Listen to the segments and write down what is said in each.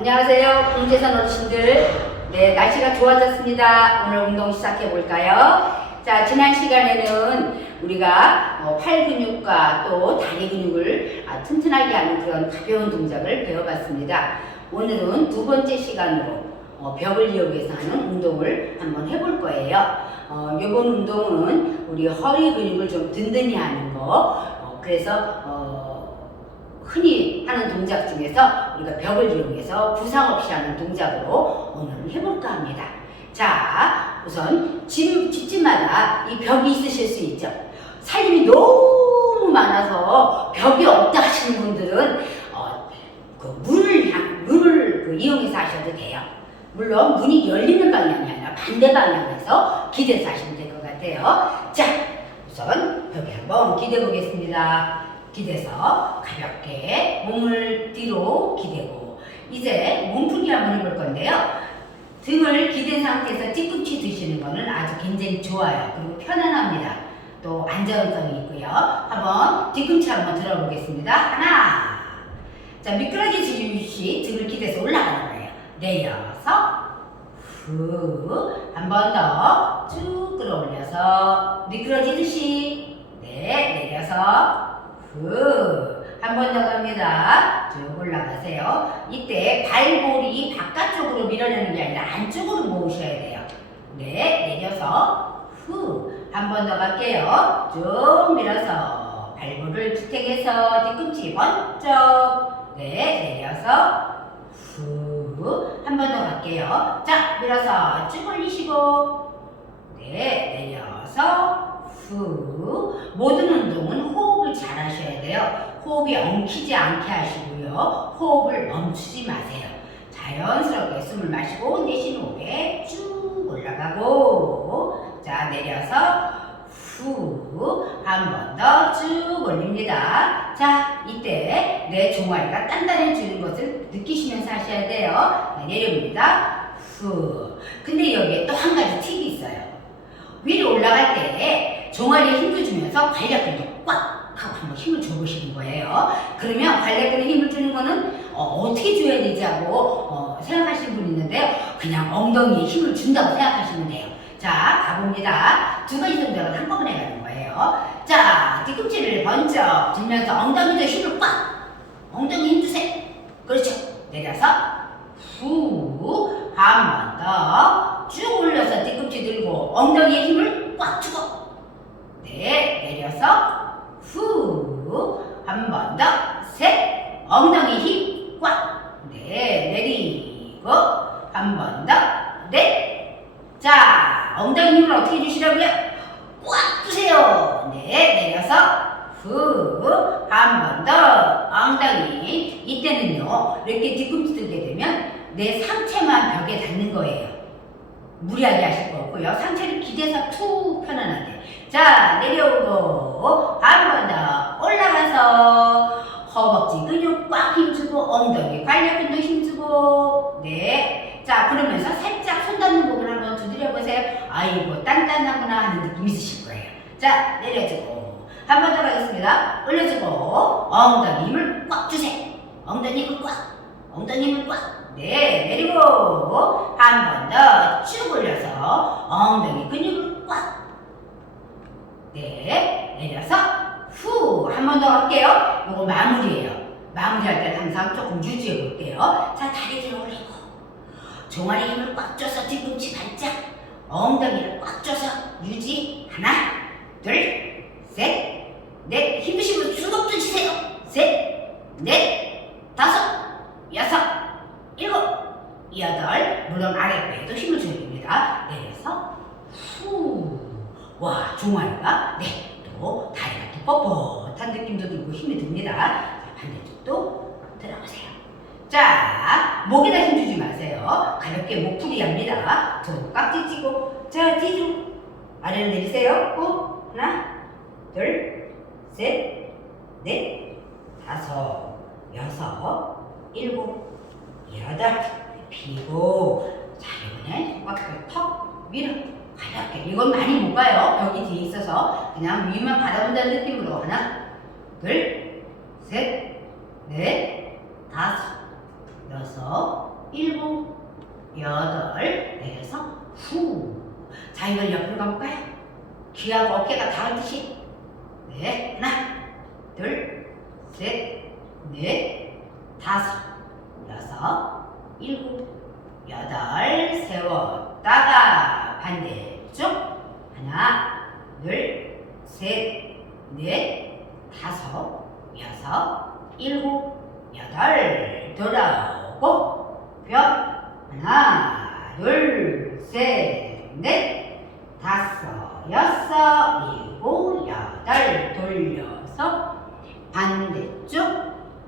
안녕하세요. 공재산 어르신들. 네, 날씨가 좋아졌습니다. 오늘 운동 시작해 볼까요? 자, 지난 시간에는 우리가 어, 팔 근육과 또 다리 근육을 아, 튼튼하게 하는 그런 가벼운 동작을 배워봤습니다. 오늘은 두 번째 시간으로 어, 벽을 이용해서 하는 운동을 한번 해볼 거예요. 어, 이번 운동은 우리 허리 근육을 좀 든든히 하는 거. 어, 그래서 어, 흔히 하는 동작 중에서 우리가 벽을 이용해서 부상 없이 하는 동작으로 오늘 해볼까 합니다. 자, 우선 집, 집집마다 이 벽이 있으실 수 있죠. 살림이 너무 많아서 벽이 없다 하시는 분들은 어, 그 문을 향, 문을 그 이용해서 하셔도 돼요. 물론 문이 열리는 방향이 아니라 반대 방향에서 기대서 하시면 될 것 같아요. 자, 우선 벽에 한번 기대 보겠습니다. 기대서 가볍게 몸을 뒤로 기대고 이제 몸풀기 한번 해볼 건데요. 등을 기댄 상태에서 뒤꿈치 드시는 거는 아주 굉장히 좋아요. 그리고 편안합니다. 또 안전성이 있고요. 한번 뒤꿈치 한번 들어보겠습니다. 하나. 자, 미끄러지듯이 등을 기대서 올라가는 거예요. 내려서 후. 한 번 더 쭉 끌어올려서 미끄러지듯이 네, 내려서 후. 한번 더 갑니다. 쭉 올라가세요. 이때 발볼이 바깥쪽으로 밀어내는 게 아니라 안쪽으로 모으셔야 돼요. 네, 내려서 후. 한 번 더 갈게요. 쭉 밀어서 발볼을 주택해서 뒤꿈치 번쩍. 네, 내려서 후. 한 번 더 갈게요. 자, 밀어서 쭉 올리시고. 네, 내려서 후. 모든 운동은 호 흡을 잘 하셔야 돼요. 호흡이 엉키지 않게 하시고요. 호흡을 멈추지 마세요. 자연스럽게 숨을 마시고 내쉬는 호흡에 쭉 올라가고 자 내려서 후한번 더 쭉 올립니다. 자 이때 내 종아리가 단단해지는 것을 느끼시면서 하셔야 돼요. 네, 내려옵니다. 후 근데 여기에 또 한 가지 팁이 있어요. 위로 올라갈 때 종아리에 힘을 주면서 관략근도 꽉 힘을 줘보시는 거예요. 그러면 관략근에 힘을 주는 거는 어, 떻게 줘야 되지 하고 어, 생각하시는 분 있는데요. 그냥 엉덩이에 힘을 준다고 생각하시면 돼요. 자, 가봅니다. 두 가지 동작을 한꺼번에 가는 거예요. 자, 뒤꿈치를 번쩍 들면서 엉덩이에 힘을 꽉! 엉덩이 힘 주세요. 그렇죠. 내려서 후, 한 번 더 쭉 올려서 뒤꿈치 들고 엉덩이에 힘을 꽉 주고 네, 내려서 후, 한 번 더, 셋, 엉덩이 힘 꽉, 네, 내리고, 한 번 더, 넷. 자, 엉덩이 힘을 어떻게 주시라고요? 꽉 주세요. 네, 내려서, 후, 한 번 더, 엉덩이. 이때는요, 이렇게 뒤꿈치 들게 되면 내 상체만 벽에 닿는 거예요. 무리하게 하실 거 없고요. 상체를 기대서 툭 편안하게. 자, 내려오고, 한 번 더 올라가서, 허벅지 근육 꽉 힘주고, 엉덩이 관략근도 힘주고, 네. 자, 그러면서 살짝 손 닿는 부분 한번 두드려 보세요. 아이고, 단단하구나 하는 느낌 있으실 거예요. 자, 내려주고, 한 번 더 가겠습니다. 올려주고, 엉덩이 힘을 꽉 주세요. 엉덩이 힘을 꽉, 엉덩이 힘을 꽉. 네, 내리고, 한 번 더 쭉 올려서, 엉덩이 근육을 꽉. 네, 내려서 후 한 번 더 할게요. 이거 마무리예요. 마무리할 때는 항상 조금 유지해 볼게요. 자 다리 들어 올리고 종아리 힘을 꽉 줘서 뒤꿈치 반짝 엉덩이를 꽉 줘서 유지 하나 둘셋 넷 힘드시면 주먹 주시세요. 셋 넷 다섯 여섯 일곱 여덟 물론 아랫배에도 힘을 줘야 됩니다. 내려서 후 와, 종아리가, 네, 또 다리가 또 뻣뻣한 느낌도 들고 힘이 듭니다. 자, 반대쪽도 들어보세요. 자, 목에다 힘 주지 마세요. 가볍게 목풀이 합니다. 저 깍지 찌고, 자, 뒤로 아래로 내리세요. 꾹, 하나, 둘, 셋, 넷, 다섯, 여섯, 일곱, 여덟, 피고, 자, 이번엔 꽉, 턱, 위로. 가볍게 이건 많이 못 가요 벽이 뒤에 있어서 그냥 위만 받아본다는 느낌으로 하나 둘 셋 넷 다섯 여섯, 일곱, 여덟, 내려서 후. 자, 이걸 옆으로 가볼까요? 귀하고 어깨가 닿듯이. 네, 하나, 둘, 셋, 넷, 다섯, 여섯, 일곱, 여덟, 세웠다가 반대쪽. 하나, 둘, 셋, 넷, 다섯, 여섯, 일곱, 여덟, 돌아오고, 뼈, 하나, 둘, 셋, 넷, 다섯, 여섯, 일곱, 여덟, 돌려서, 반대쪽,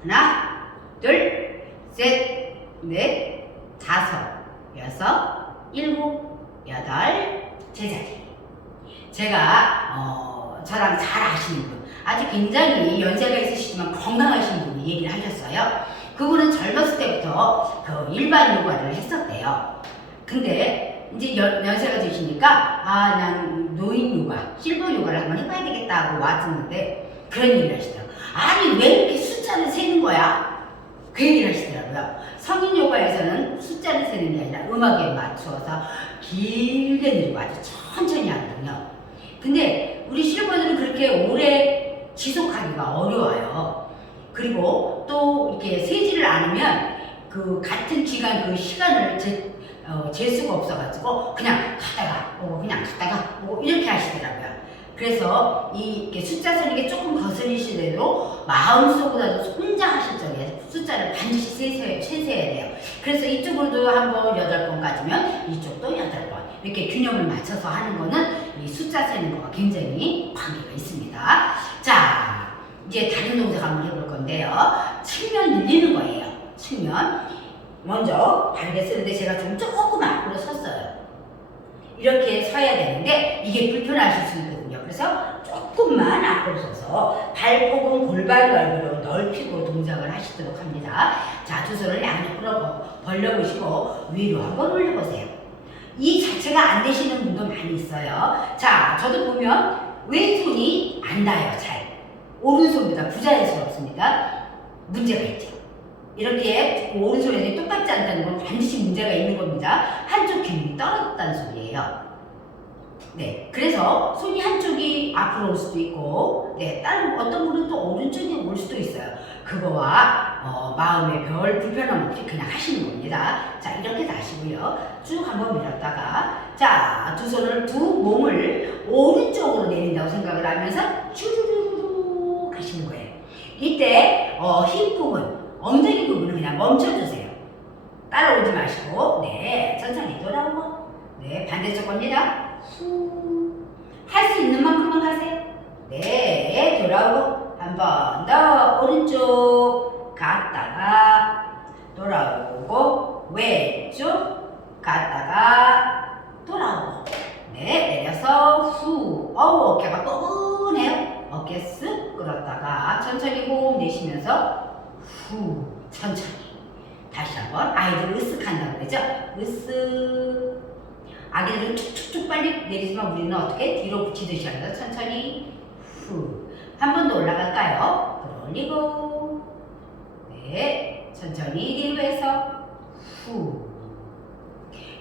하나, 둘, 셋, 넷, 다섯, 여섯, 일곱, 여덟, 제자리. 제가 어, 저랑 잘 아시는 분, 아주 굉장히 연세가 있으시지만 건강하신 분이 얘기를 하셨어요. 그분은 젊었을 때부터 그 일반 요가를 했었대요. 근데 이제 연, 연세가 드시니까 아, 난 노인 요가, 실버 요가를 한번 해봐야 되겠다 하고 왔었는데 그런 얘기를 하시더라고요. 아니 왜 이렇게 숫자를 세는 거야? 그 얘기를 하시더라고요. 성인 요가에서는 숫자를 세는 게 아니라 음악에 맞추어서 길게 내리고 아주 천천히 하거든요. 근데 우리 실버들은 그렇게 오래 지속하기가 어려워요. 그리고 또 이렇게 세지를 않으면 그 같은 기간 그 시간을 재, 어, 재수가 없어가지고 그냥 갔다가 오고 그냥 갔다가 오고 이렇게 하시더라고요. 그래서 이 숫자 세는 게 조금 거슬리시더라도 마음속으로라도 혼자 하실 적에 숫자를 반드시 세세, 세세야 돼요. 그래서 이쪽으로도 한 번 여덟 번 까지면 이쪽도 여덟 번 이렇게 균형을 맞춰서 하는 거는 이 숫자 세는 거가 굉장히 관계가 있습니다. 자, 이제 다른 동작 한번 해볼 건데요. 측면 늘리는 거예요. 측면. 먼저 바르게 쓰는데 제가 좀 조금 앞으로 섰어요. 이렇게 서야 되는데 이게 불편하실 수 있거든요. 그래서 조금만 앞으로 서서 발목은 골반 넓이로 넓히고 동작을 하시도록 합니다. 자, 두 손을 양옆으로 벌- 벌려보시고 위로 한번 올려보세요. 이 자체가 안 되시는 분도 많이 있어요. 자, 저도 보면 왼손이 안 닿아요, 잘. 오른손보다 부자연스럽습니다. 문제가 있죠. 이렇게 오른손에 똑같지 않다는 건 반드시 문제가 있는 겁니다. 한쪽 기능이 떨어졌다는 소리예요. 네, 그래서 손이 한쪽이 앞으로 올 수도 있고, 네, 다른 어떤 분은 또 오른쪽이 올 수도 있어요. 그거와 어, 마음의 별 불편함 없이 그냥 하시는 겁니다. 자, 이렇게 다시고요. 쭉 한번 밀었다가, 자, 두 손을 두 몸을 오른쪽으로 내린다고 생각을 하면서 쭈르르르 가시는 거예요. 이때 어, 힙 부분, 엉덩이 부분을 그냥 멈춰주세요. 따라오지 마시고, 네, 천천히 돌아오고, 네, 반대쪽 겁니다. 후. 할 수 있는 만큼만 가세요. 네, 돌아오고, 한 번 더, 오른쪽 갔다가, 돌아오고, 왼쪽 갔다가, 돌아오고, 네, 내려서 후. 어우, 어깨가 뻐근해요. 어깨 쓱 끌었다가, 천천히 호흡 내쉬면서, 후. 천천히. 다시 한번, 아이들 으쓱 한다고 그러죠? 으쓱. 아기들은 툭툭툭 빨리 내리지만 우리는 어떻게 뒤로 붙이듯이 합니다. 천천히 후. 한 번 더 올라갈까요? 올리고 네. 천천히 뒤로 해서 후.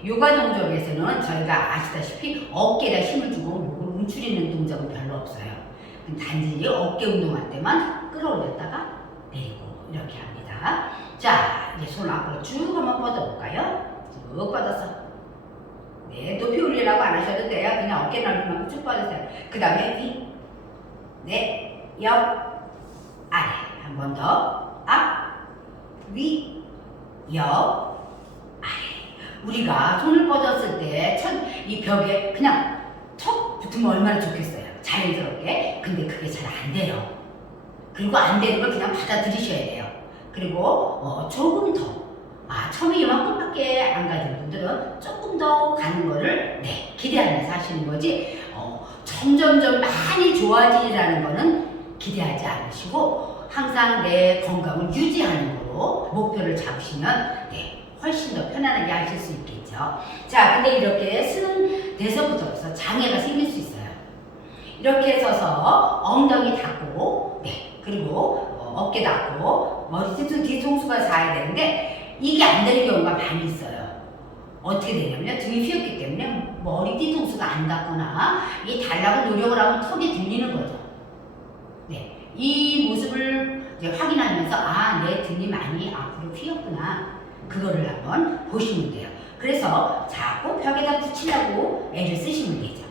요가 동작에서는 저희가 아시다시피 어깨에다 힘을 주고 목을 움츠리는 동작은 별로 없어요. 단지 어깨 운동할 때만 끌어올렸다가 이렇게 합니다. 자, 이제 손 앞으로 쭉 한번 뻗어볼까요? 쭉 뻗어서 네, 높이 올리라고 안 하셔도 돼요. 그냥 어깨 넓이만큼 쭉 뻗으세요. 그 다음에 위, 네, 옆, 아래. 한 번 더. 앞, 위, 옆, 아래. 우리가 손을 뻗었을 때, 첫, 이 벽에 그냥 턱 붙으면 얼마나 좋겠어요. 자연스럽게. 근데 그게 잘 안 돼요. 그리고 안 되는 걸 그냥 받아들이셔야 돼요. 그리고, 어, 조금 더. 아, 처음에 이만큼밖에 안 가진 분들은 조금 더 가는 거를 네, 기대하면서 하시는 거지 어, 점점점 많이 좋아지라는 거는 기대하지 않으시고 항상 내 건강을 유지하는 거로 목표를 잡으시면 네, 훨씬 더 편안하게 하실 수 있겠죠. 자, 근데 이렇게 쓰는 데서부터 장애가 생길 수 있어요. 이렇게 서서 엉덩이 닫고 네, 그리고 어, 어깨 닫고 머리 뒤통, 뒤통수가 닿아야 되는데 이게 안 되는 경우가 많이 있어요. 어떻게 되냐면 등이 휘었기 때문에 머리 뒤통수가 안 닿거나 이 달라고 노력을 하면 턱이 들리는 거죠. 네, 이 모습을 이제 확인하면서 아, 내 등이 많이 앞으로 휘었구나. 그거를 한번 보시면 돼요. 그래서 자꾸 벽에다 붙이려고 애를 쓰시면 되죠.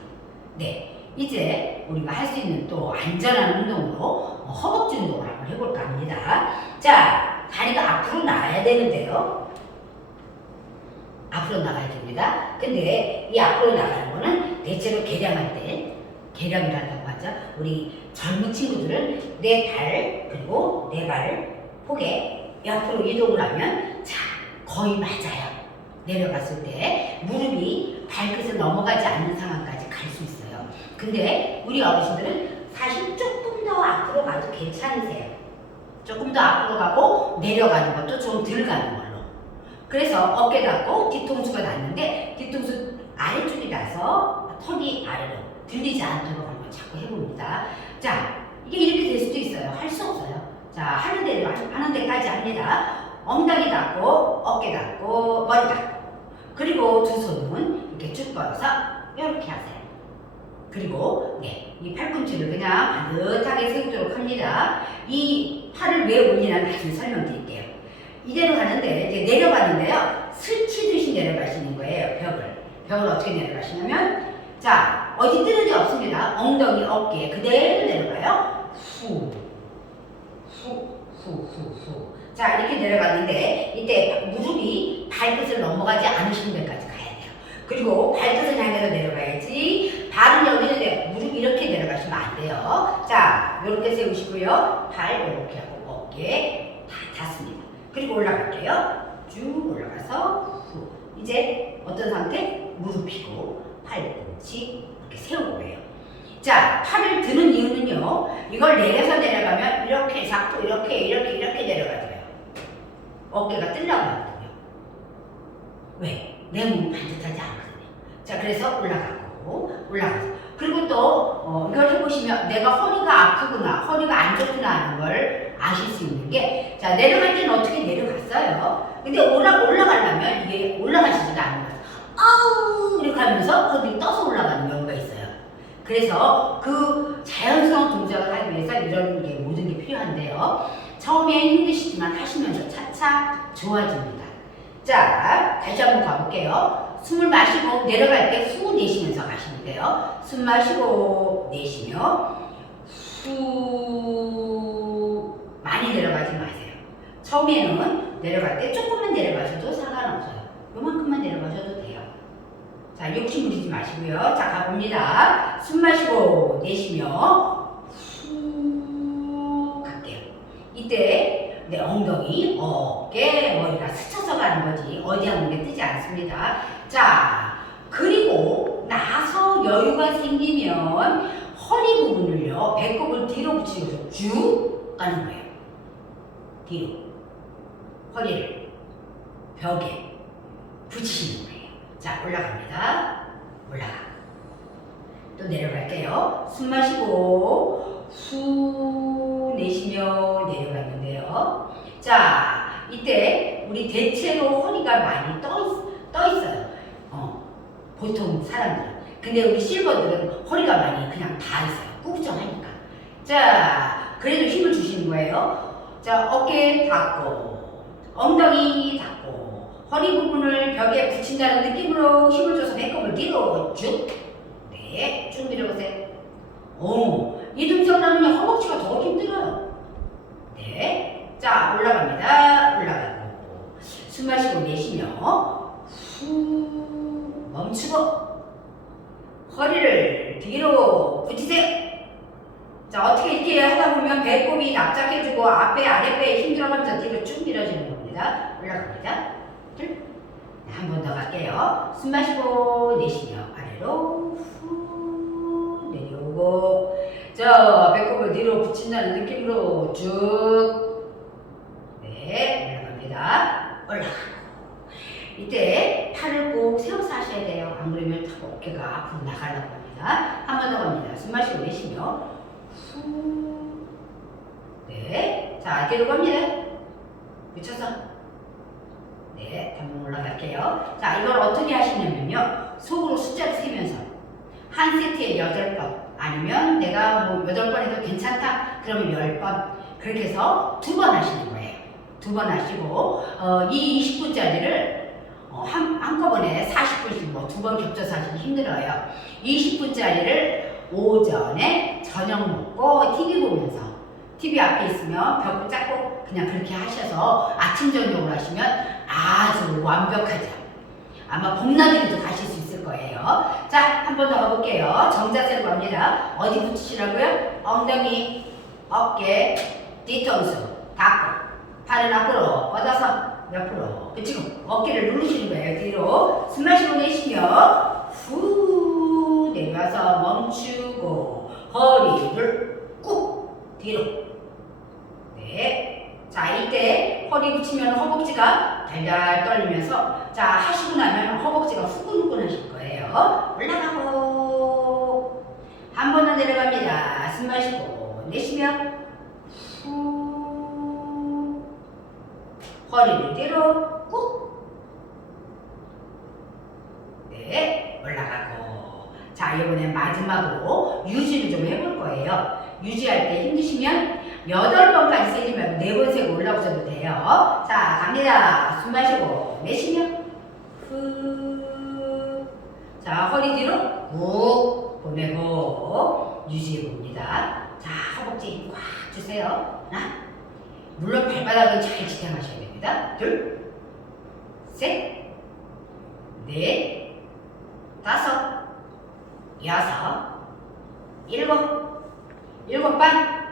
네, 이제 우리가 할 수 있는 또 안전한 운동으로 어, 허벅지 운동을 해볼까 합니다. 자, 다리가 앞으로 나가야 되는데요. 앞으로 나가야 됩니다. 근데 이 앞으로 나가는 거는 대체로 개량할 때, 개량이라고 하죠. 우리 젊은 친구들은 내 발, 그리고 내 발 폭에 옆으로 이동을 하면 자, 거의 맞아요. 내려갔을 때 무릎이 발끝을 넘어가지 않는 상황까지 갈 수 있어요. 근데 우리 어르신들은 사실 조금 더 앞으로 가도 괜찮으세요. 조금 더 앞으로 가고 내려가는 것도 좀 덜 가는 걸로. 그래서 어깨 닿고 뒤통수가 닿는데 뒤통수 아래쪽이라서 턱이 아래로 들리지 않도록 한번 자꾸 해봅니다. 자, 이게 이렇게 될 수도 있어요. 할 수 없어요. 자, 하는 대로 하는 데까지 합니다. 엉덩이 닿고 어깨 닿고 머리 닿고 그리고 두 손은 이렇게 쭉 뻗어서 이렇게 하세요. 그리고 네, 이 팔꿈치를 그냥 반듯하게 세우도록 합니다. 이 팔을 왜 올리나 다시 설명드릴게요. 이대로 가는데 이제 내려가는데요. 스치듯이 내려가시는 거예요. 벽을. 벽을 어떻게 내려가시냐면 자 어디 뜨는 데 없습니다. 엉덩이 어깨 그대로 내려가요. 후, 후, 후, 후, 후. 자 이렇게 내려갔는데 이때 무릎이 발끝을 넘어가지 않으시는 데까지 가야 돼요. 그리고 발끝을 향해서 내려가야지 발은 여기 있는데 무릎 이렇게 내려가시면 안 돼요. 자 이렇게 세우시고요. 발 이렇게 하고 어깨 다 닿습니다. 그리고 올라갈게요. 쭉 올라가서 후. 이제 어떤 상태? 무릎 펴고 팔꿈치 이렇게 세우고 해요. 자, 팔을 드는 이유는요. 이걸 내려서 내려가면 이렇게 잡고 이렇게 이렇게 이렇게 내려가줘요. 어깨가 뜨려고 하거든요. 왜? 내 몸이 반듯하지 않거든요. 자, 그래서 올라가고 올라가서 그리고 또 어, 이걸 해보시면 내가 허리가 아프구나, 허리가 안 좋구나 하는 걸 아실 수 있는 게 자, 내려갈 때는 어떻게 내려갔어요? 근데 올라, 올라가려면 이게 올라가시지가 않는 거예요. 아우! 이렇게 하면서 거기 떠서 올라가는 경우가 있어요. 그래서 그 자연스러운 동작을 하기 위해서 이런 게 모든 게 필요한데요. 처음엔 힘드시지만 하시면서 차차 좋아집니다. 자, 다시 한번 가볼게요. 숨을 마시고 내려갈 때 후 내쉬면서 가시면 돼요. 숨 마시고 내쉬며 후 많이 내려가지 마세요. 처음에는 내려갈 때 조금만 내려가셔도 상관없어요. 요만큼만 내려가셔도 돼요. 자, 욕심 부리지 마시고요. 자, 가봅니다. 숨 마시고 내쉬며 후 갈게요. 이때 내 엉덩이, 어깨, 머리가 스쳐서 가는 거지 어디 한 군데 뜨지 않습니다. 자, 그리고 나서 여유가 생기면 허리 부분을요, 배꼽을 뒤로 붙이면서 쭉 가는 거예요. 뒤로. 허리를 벽에 붙이시는 거예요. 자, 올라갑니다. 올라가. 또 내려갈게요. 숨 마시고, 후 내쉬며 내려가는데요. 자, 이때 우리 대체로 허리가 많이 떠, 있, 떠 있어요. 어, 보통 사람들은. 근데 우리 실버들은 허리가 많이 그냥 다 있어요. 꾸부정하니까. 자, 그래도 힘을 주시는 거예요. 자, 어깨 닿고, 엉덩이 닿고, 허리 부분을 벽에 붙인다는 느낌으로 힘을 줘서 배꼽을 뒤로 쭉. 네, 쭉 밀어보세요. 오, 이 동작을 하면 허벅지가 더 힘들어요. 네. 자, 올라갑니다. 올라가고. 숨 마시고 내쉬며, 후, 멈추고, 허리를 뒤로 붙이세요. 자, 어떻게 이렇게 하다 보면 배꼽이 납작해지고 앞에 아랫배에 힘 들어가면서 뒤로 쭉 밀어지는 겁니다. 올라갑니다. 둘. 한 번 더 갈게요. 숨 마시고 내쉬며 아래로 후 내려오고 자 배꼽을 뒤로 붙인다는 느낌으로 쭉 네, 올라갑니다. 올라가고 이때 하셔야 돼요. 안 그러면 어깨가 앞으로 나가려고 합니다. 한 번 더 갑니다. 숨 마시고 내쉬며 후 네, 자 뒤로 갑니다. 붙여서 네, 한번 올라갈게요. 자, 이걸 어떻게 하시냐면요. 속으로 숫자를 세면서 한 세트에 여덟 번 아니면 내가 뭐 여덟 번 해도 괜찮다 그러면 열 번 그렇게 해서 두 번 하시는 거예요. 두 번 하시고 어, 이 20분짜리를 어, 한, 한꺼번에 40분씩 뭐 두 번 겹쳐서 하시기 힘들어요. 20분짜리를 오전에 저녁 먹고 TV 보면서 TV 앞에 있으면 벽을 잡고 그냥 그렇게 하셔서 아침 저녁으로 하시면 아주 완벽하죠. 아마 봄나들이도 가실 수 있을 거예요. 자, 한 번 더 가볼게요. 정자세로 갑니다. 어디 붙이시라고요? 엉덩이, 어깨, 뒤통수, 닫고, 팔은 앞으로 뻗어서 옆으로 붙이고 어깨를 누르시는 거예요. 뒤로 숨 마시고 내쉬며 후 내려와서 멈추고 허리를 꾹 뒤로 네. 자, 이때 허리 붙이면 허벅지가 달달 떨리면서 자, 하시고 나면 허벅지가 후끈후끈 하실 거예요. 올라가고 한 번 더 내려갑니다. 숨 마시고 내쉬며 후 허리를 뒤로 꾹 네, 올라가고 자, 이번엔 마지막으로 유지를 좀 해볼 거예요. 유지할 때 힘드시면 여덟 번까지 세지 말고 네번 세고 올라오셔도 돼요. 자, 갑니다. 숨 마시고 내쉬며 후. 자, 허리 뒤로 꾹 보내고 유지해 봅니다. 자, 허벅지 꽉 주세요. 하나. 물론 발바닥은 잘 지탱하셔야 됩 니다. 둘, 셋, 넷, 다섯, 여섯, 일곱, 일곱 반,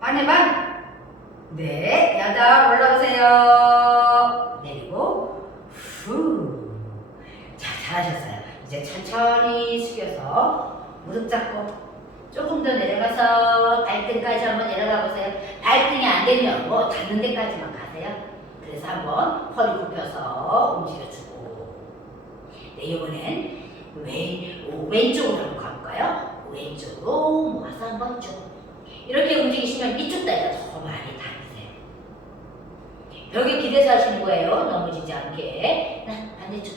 반의 반, 네, 여덟, 올라오세요. 내리고, 후. 자, 잘하셨어요. 이제 천천히 숙여서 무릎 잡고 조금 더 내려가서 발등까지 한번 내려가 보세요. 발등이 안 되면 뭐 닿는 데까지만 가세요. 그래서 한번 허리 굽혀서 움직여주고. 네, 이번엔 왼, 왼쪽으로 한번 가볼까요? 왼쪽으로 모아서 한번 쭉. 이렇게 움직이시면 이쪽 다리가 더 많이 닿으세요. 벽에 기대서 하시는 거예요. 넘어지지 않게. 나 반대쪽.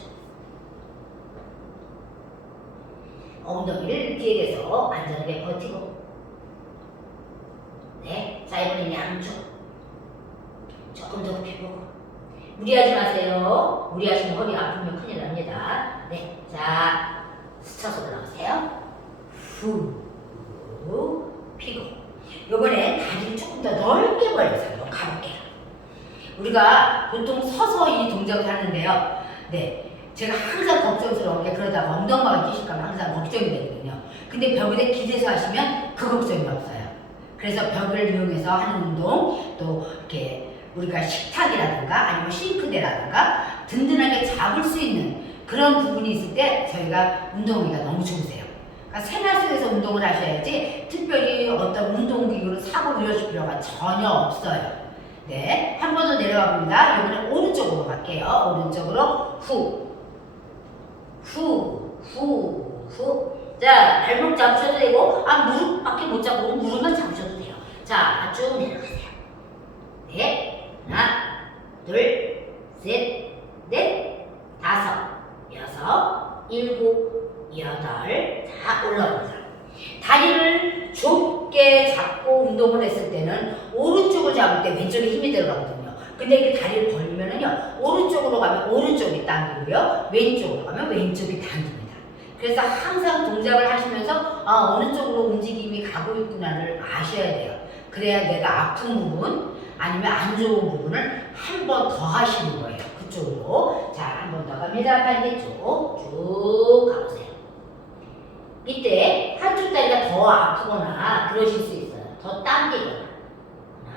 엉덩이를 뒤에 대서 안전하게 버티고. 네. 자, 이번엔 양쪽. 조금 더 펴보고. 무리하지 마세요. 무리하시면 허리 아프면 큰일 납니다. 네. 자, 스쳐서 올라오세요. 후. 후. 피고. 요번에 다리를 조금 더 넓게 벌려서 가볼게요. 우리가 보통 서서 이 동작을 하는데요. 네. 제가 항상 걱정스러운 게 그러다가 엉덩이가 끼실까봐 항상 걱정이 되거든요. 근데 벽에 기대서 하시면 그 걱정이 없어요. 그래서 벽을 이용해서 하는 운동, 또 이렇게 우리가 식탁이라든가 아니면 싱크대라든가 든든하게 잡을 수 있는 그런 부분이 있을 때 저희가 운동기가 너무 좋으세요. 그러니까 생활 속에서 운동을 하셔야지 특별히 어떤 운동기구를 사고 이러실 필요가 전혀 없어요. 네, 한 번 더 내려가 봅니다. 이번에 오른쪽으로 갈게요. 오른쪽으로 후, 후, 후, 후. 자, 발목 잡으셔도 되고, 아, 무릎밖에 못 잡고, 무릎만 잡으셔도 돼요. 자, 쭉 내려가세요. 네, 하나, 둘, 셋, 넷, 다섯, 여섯, 일곱, 여덟. 자, 올라옵니다. 다리를 좁게 잡고 운동을 했을 때는 오른쪽을 잡을 때 왼쪽에 힘이 들어가거든요. 근데 이렇게 다리를 벌리면은요, 오른쪽으로 가면 오른쪽이 당기고요, 왼쪽으로 가면 왼쪽이 당깁니다. 그래서 항상 동작을 하시면서 아, 어느 쪽으로 움직임이 가고 있구나를 아셔야 돼요. 그래야 내가 아픈 부분 아니면 안 좋은 부분을 한 번 더 하시는 거예요. 그쪽으로. 자, 한 번 더 갑니다. 반대쪽 쭉 가보세요. 이때 한쪽 다리가 더 아프거나 그러실 수 있어요. 더 당기거나.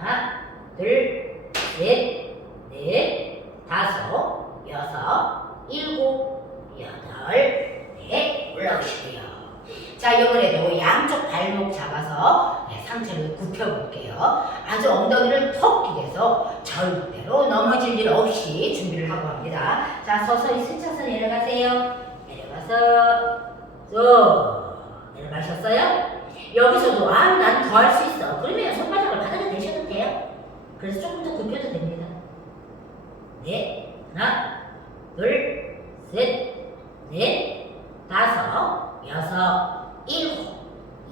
하나, 둘, 셋, 넷, 다섯, 여섯, 일곱, 여덟, 넷, 올라오시고요. 자, 이번에도 양쪽 발목 잡아서 네, 상체를 굽혀볼게요. 아주 엉덩이를 턱 기대서 절대로 넘어질 일 없이 준비를 하고 합니다. 자, 서서히 스쳐서 내려가세요. 내려가서 쭉 내려가셨어요? 여기서도 아, 난 더 할 수 있어. 그러면 손바닥을 바닥에 대셔도 돼요. 그래서 조금 더 굽혀도 됩니다. 네, 하나, 둘, 셋, 넷, 다섯, 여섯, 일곱,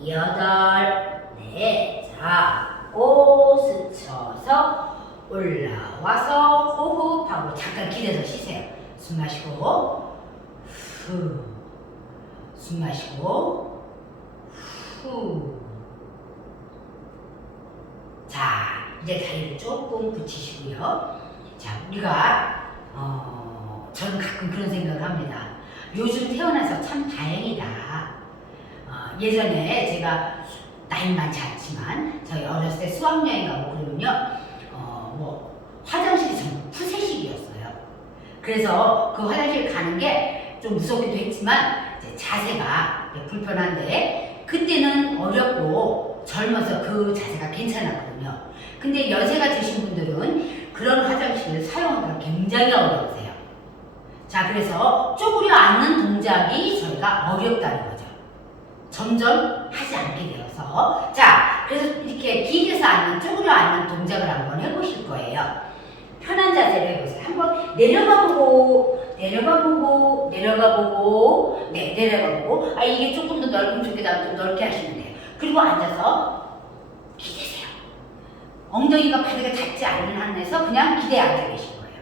여덟, 네. 자, 오 스쳐서 올라와서 호흡하고 잠깐 기대서 쉬세요. 숨 마시고 후. 숨 마시고 후. 자, 이제 다리를 조금 붙이시고요. 자, 우리가 어, 저는 가끔 그런 생각을 합니다. 요즘 태어나서 참 다행이다. 어, 예전에 제가 나이 많지 않지만 저희 어렸을 때 수학여행 가고 그러면요, 어, 뭐 화장실이 전부 푸세식이었어요. 그래서 그 화장실 가는 게 좀 무섭기도 했지만 자세가 불편한데 그때는 어렵고 젊어서 그 자세가 괜찮았거든요. 근데 연세가 드신 분들은 그런 화장실을 사용하기가 굉장히 어려우세요. 자, 그래서 쪼그려 앉는 동작이 저희가 어렵다는 거죠. 점점 하지 않게 되어서. 자, 그래서 이렇게 기계에서 앉는, 쪼그려 앉는 동작을 한번 해보실 거예요. 편한 자세로 해보세요. 한번 내려가 보고, 내려가 보고, 내려가 보고, 네, 내려가 보고. 아, 이게 조금 더 넓으면 좋겠다. 좀 넓게 하시면 돼요. 그리고 앉아서 기대세요. 엉덩이가 바닥에 닿지 않는 한에서 그냥 기대에 앉아 계신 거예요.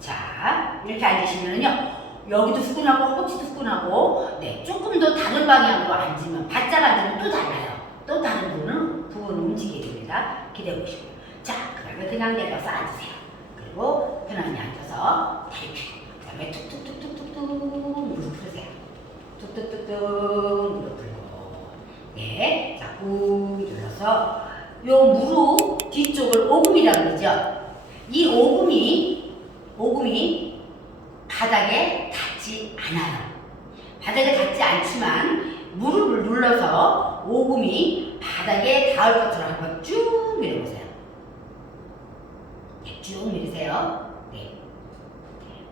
자, 이렇게 앉으시면은요, 여기도 후끈하고 허벅지도 후끈하고, 네, 조금 더 다른 방향으로 앉으면, 바짝 앉으면 또 달라요. 또 다른 부분은, 부분을 움직이게 됩니다. 기대해 보시고. 자, 그 다음에 그냥 내려서 앉으세요. 그리고 편안히 앉아서 다리 펴고, 그 다음에 툭툭툭툭툭툭 무릎 푸세요. 툭툭툭툭 무릎 풀고. 네, 자, 꾹 눌러서, 요 무릎 뒤쪽을 오금이라고 그러죠. 이 오금이, 오금이 바닥에 닿지 않아요. 바닥에 닿지 않지만 무릎을 눌러서 오금이 바닥에 닿을 것처럼 한번 쭉 밀어보세요. 네, 쭉 밀으세요. 네.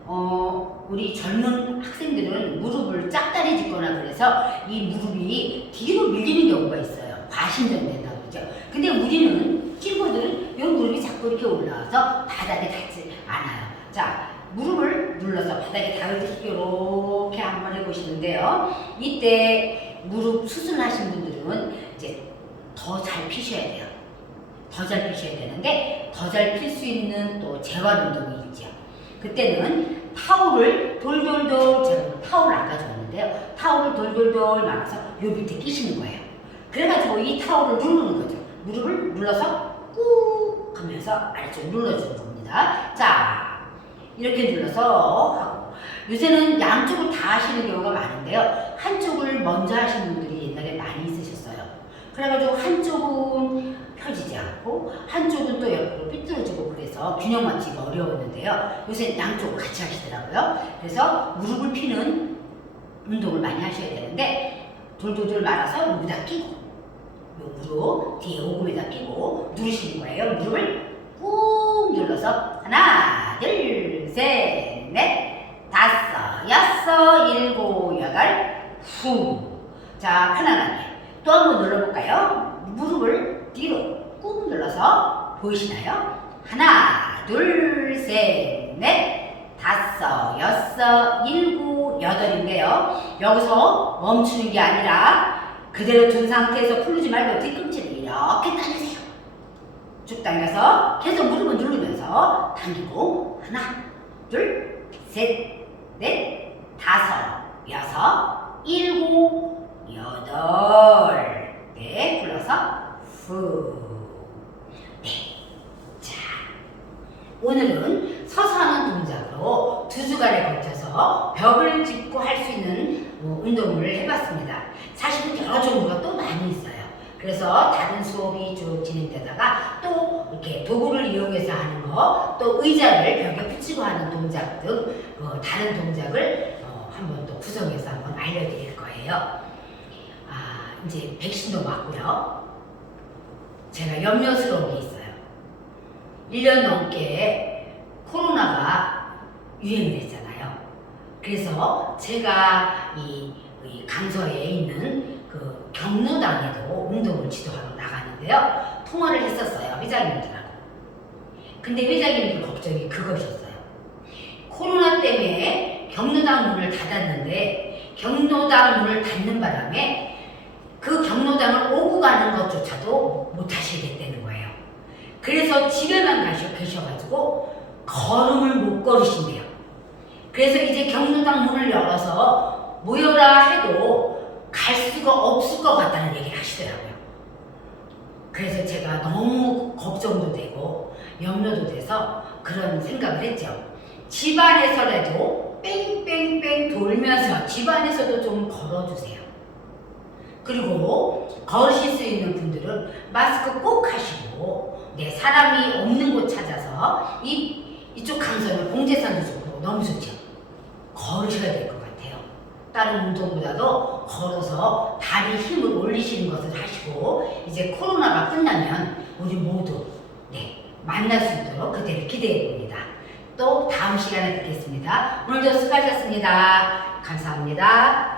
어, 우리 젊은 학생들은 무릎을 짝다리 짚거나 그래서 이 무릎이 뒤로 밀리는 경우가 있어요. 과신전 된다고 그러죠. 근데 우리는 친구들은 이 무릎이 자꾸 이렇게 올라와서 바닥에 닿지 않아요. 자, 무릎을 눌러서 바닥에 닿을 때 이렇게 한번 해보시는데요. 이때 무릎 수술하신 분들은 이제 더 잘 피셔야 돼요. 더 잘 피셔야 되는데 더 잘 필 수 있는 또 재활 운동이 있죠. 그때는 타올을 돌돌돌 제가 타올을 안 가져왔는데요. 타올을 돌돌돌 말아서 요 밑에 끼시는 거예요. 그래가지고 이 타올을 누르는 거죠. 무릎을 눌러서 꾹 하면서 아래쪽 눌러주는 겁니다. 자, 이렇게 눌러서 하고 요새는 양쪽을 다 하시는 경우가 많은데요. 한쪽을 먼저 하시는 분들이 옛날에 많이 있으셨어요. 그래가지고 한쪽은 펴지지 않고 한쪽은 또 옆으로 삐뚤어지고 그래서 균형 맞추기가 어려웠는데요. 요새 양쪽을 같이 하시더라고요. 그래서 무릎을 피는 운동을 많이 하셔야 되는데 돌돌돌 말아서 여기다 끼고 요 무릎 뒤에 오금에다 끼고 누르시는 거예요. 무릎을 꾹 눌러서 하나, 둘, 셋, 넷, 다섯, 여섯, 일곱, 여덟, 후. 자, 편안하게. 또 한 번 눌러볼까요? 무릎을 뒤로 꾹 눌러서 보이시나요? 하나, 둘, 셋, 넷, 다섯, 여섯, 일곱, 여덟인데요. 여기서 멈추는 게 아니라 그대로 둔 상태에서 풀리지 말고 뒤꿈치를 이렇게 당기세요. 쭉 당겨서 계속 무릎을 누르면서 당기고 하나, 둘, 셋, 넷, 다섯, 여섯, 일곱, 여덟. 네, 불러서 후. 네. 자, 오늘은 서서 하는 동작으로 두 주간에 걸쳐서 벽을 짚고 할 수 있는 어, 운동을 해봤습니다. 사실은 여러 종류가 또 많이 있어요. 그래서 다른 수업이 쭉 진행되다가 또 이렇게 도구를 이용해서 하는 거, 또 의자를 벽에 붙이고 하는 동작 등 어, 다른 동작을 어, 한번 또 구성해서 한번 알려드릴 거예요. 아, 이제 백신도 맞고요. 제가 염려스러운 게 있어요. 1년 넘게 코로나가 유행을 했잖아요. 그래서 제가 이, 이 강서에 있는 그 경로당에도 운동을 지도하러 나가는데요. 통화를 했었어요. 회장님들하고. 근데 회장님들 걱정이 그것이었어요. 코로나 때문에 경로당 문을 닫았는데 경로당 문을 닫는 바람에 그 경로당을 오고 가는 것조차도 못 하시게 됐다는 거예요. 그래서 집에만 가셔 계셔가지고 걸음을 못 걸으신대요. 그래서 이제 경로당 문을 열어서 모여라 해도 갈 수가 없을 것 같다는 얘기를 하시더라고요. 그래서 제가 너무 걱정도 되고 염려도 돼서 그런 생각을 했죠. 집안에서라도 뺑뺑뺑 돌면서 집안에서도 좀 걸어주세요. 그리고 걸으실 수 있는 분들은 마스크 꼭 하시고 네 사람이 없는 곳 찾아서 이 이쪽 강선은 봉제산도 좋고 너무 좋죠. 걸으셔야 될것 같아요. 다른 운동보다도 걸어서 다리 힘을 올리시는 것을 하시고 이제 코로나가 끝나면 우리 모두 네 만날 수 있도록 그때를 기대해 봅니다. 또 다음 시간에 뵙겠습니다. 오늘도 수고하셨습니다. 감사합니다.